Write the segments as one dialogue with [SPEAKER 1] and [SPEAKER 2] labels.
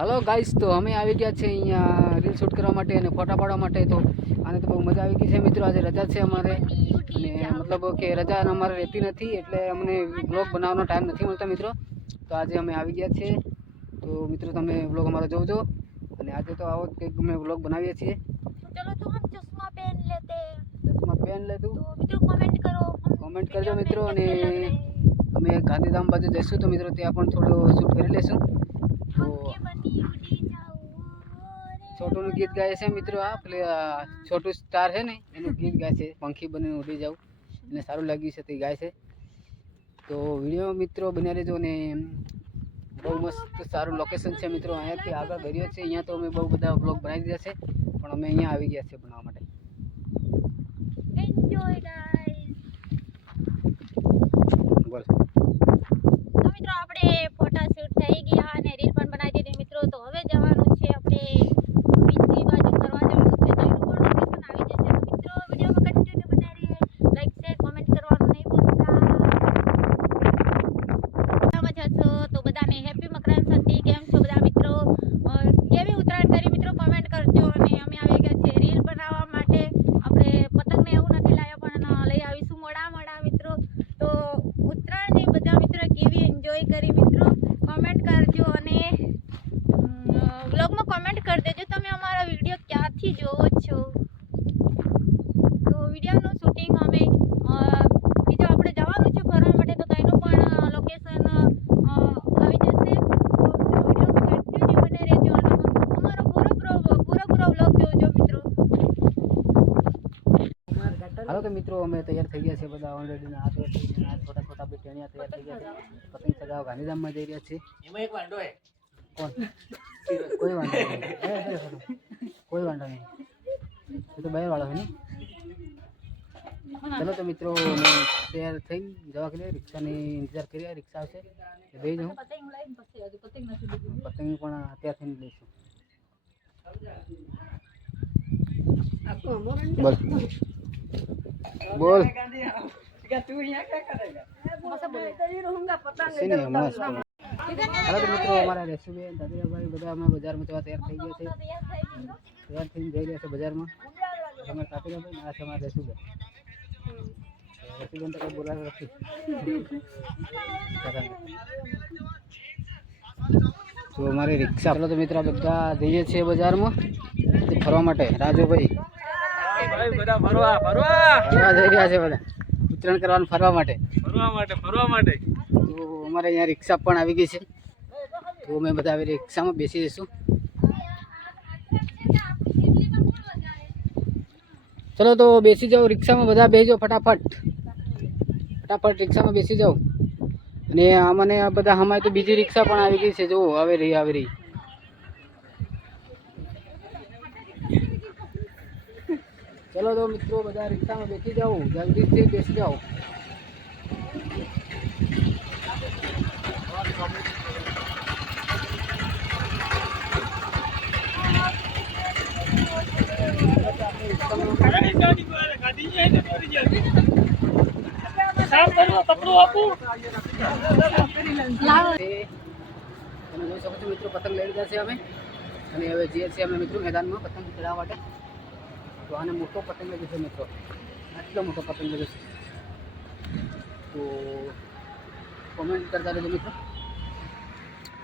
[SPEAKER 1] Hello guys તો અમે આવી ગયા છે અહીંયા રીલ શૂટ કરવા માટે અને ફોટા પાડવા માટે. તો આને તો બહુ મજા આવી ગઈ છે મિત્રો. આજે રજા છે અમારે. અને મતલબ કે રજા અમારે રહેતી નથી એટલે અમને બ્લોગ બનાવવાનો ટાઈમ નથી મળતો મિત્રો. તો આજે અમે આવી ગયા છીએ. તો મિત્રો તમે બ્લોગ અમારો જોજો. અને આજે તો આવો કંઈક અમે બ્લોગ બનાવીએ છીએ. ચશ્મા પેન
[SPEAKER 2] લેતું
[SPEAKER 1] કોમેન્ટ કરજો મિત્રો અને અમે ગાંધીધામ બાજુ જઈશું તો મિત્રો ત્યાં પણ થોડું શૂટ કરી લઈશું छोटू ने गीत गाए से मित्र हाँ, आप छोटू स्टार है नहीं गीत गाए से पंखी बनी उड़ी जाऊ इन्हें सारू लगी से तो गाय से। तो
[SPEAKER 2] वीडियो मित्रों
[SPEAKER 1] बना
[SPEAKER 2] लेजो ने बहु मस्त सारू लोकेशन है मित्रों अँ थे आग गरीब से अँ तो अभी बहुत बढ़ा ब्लॉग बनाई दीदा से अमे अँ गया से बना बोल। જશો તો બધાને હેપી મિત્રો અમે
[SPEAKER 1] તૈયાર થઈ ગયા છે બધા ઓલરેડી આ તૈયાર થઈ ગયા આ છોટા છોટા બે ટેણિયા તૈયાર થઈ ગયા છે પતંગ ચગાવવા ગાંધીધામમાં જઈ રહ્યા છે
[SPEAKER 3] એમાં એક વાંઢો હે
[SPEAKER 1] કોણ કોઈ વાંધો નહીં એ, એ, એ, કોઈ વાંધો નહીં એ તો બહાર વાળો છે ને ચલો તો મિત્રો અમે તૈયાર થઈ જવા કે રિક્ષાની ઇંતજાર કરીએ રિક્ષા આવશે એ બે જવું
[SPEAKER 2] પતંગ લઈને પછી હજુ પતંગ નથી લીધું
[SPEAKER 1] પતંગ પણ અત્યારથી લઈશું બોલ બોલ. મિત્રો અમારા રેસુબેન દાદીભાઈ બધા અમે બજારમાં જવા તૈયાર થઈ ગયા છે. તૈયાર થઈને જઈ રહ્યા છે બજારમાં. અમારા કાપીરાભાઈ આ છે અમારા રેસુબેન રેસુબેન તો કઈ બોલાવે નથી તો અમારી રિક્ષા. તો મિત્રો બધા જઈએ છીએ બજારમાં. ફરવા માટે. રાજુભાઈ
[SPEAKER 3] ભાઈ બધા ફરવા ફરવા.
[SPEAKER 1] ફરવા જઈ રહ્યા છે બધા. ઉત્તરાયણ કરવાનું ફરવા માટે.
[SPEAKER 3] ફરવા માટે ફરવા માટે.
[SPEAKER 1] તો અમારે અહીંયા રિક્ષા પણ આવી ગઈ છે. તો અમે બધા હવે રિક્ષામાં બેસી જઈશું. ચલો તો બેસી જાઓ રિક્ષામાં બધા બેસી જાઓ ફટાફટ. ફટાફટ રિક્ષામાં બેસી જાઓ. અને અમને આ બધા અમારે તો બીજી રિક્ષા પણ આવી ગઈ છે. જુઓ આવી રહી આવી રહી. ચલો તો મિત્રો બધા રિક્ષામાં બેસી જાઓ જલ્દીથી બેસી જાઓ તે તમે જોઈ શકો છો મિત્રો પતંગ લઈ લીધા છે અમે અને હવે જઈએ છીએ અમે મિત્રો મેદાનમાં પતંગ ચડાવવા માટે તો આને મોટો પતંગ લીધો છે મિત્રો. આટલો મોટો પતંગ લીધો છે. તો કોમેન્ટ કરતા રહેજો મિત્રો.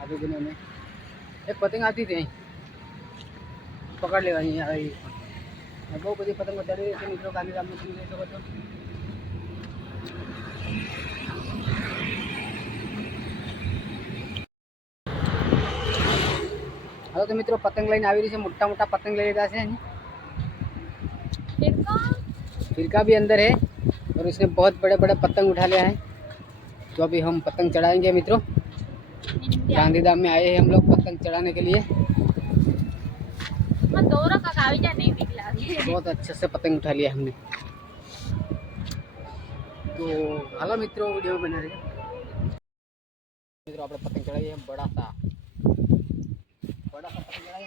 [SPEAKER 1] આવી જઈને અમે એક પતંગ આવતી હતી પકડ લેવાની આવી બહુ બધી પતંગો ચડી રહી છે મિત્રો. ગાંધીધામમાં તમે જોઈ શકો છો. હવે તો મિત્રો, પતંગ લઈને આવી રહી છે. મોટા મોટા પતંગ લઈ લીધા છે અહીં. फिरका भी अंदर है और उसने बहुत बड़े बड़े पतंग उठा लिया है। तो अभी हम पतंग चढ़ाएँगे मित्रों। गांधीधाम में आए हैं हम लोग पतंग चढ़ाने के लिए। बहुत अच्छे से पतंग उठा लिया हमने। तो हेलो मित्रों वीडियो बना रहे मित्रों पतंग चढ़ाई है बड़ा सा। बड़ा सा पतंग चढ़ाइए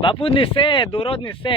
[SPEAKER 4] બાપુ નિસ્સે દોરો જ નિસ્સે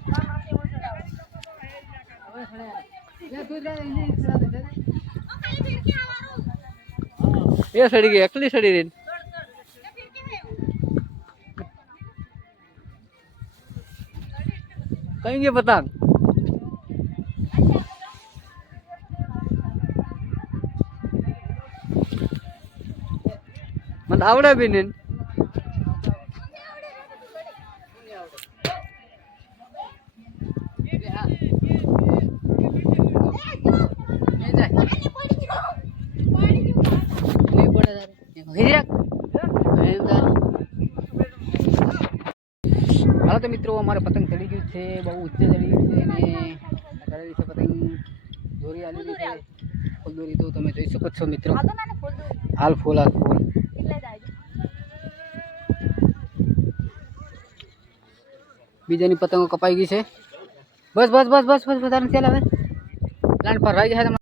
[SPEAKER 1] એ સડી ગઈ એકલી સડી રહી કઈ ગઈ પતંગ? મને આવડે બી નહીં તો મિત્રો અમારે પતંગ ચડી ગયું છે બહુ ઊંચે ચડી ગયું છે અને ચડેલી છે પતંગ દોરી આલેલી છે ફૂલ દોરી તો તમે જોઈ શકો છો મિત્રો. હાલ ફૂલ હાલ ફૂલ. બીજાની પતંગો કપાઈ ગઈ છે. બસ બસ બસ બસ બસ વધારે ચાલે હવે. લાઈન પર રહી જાય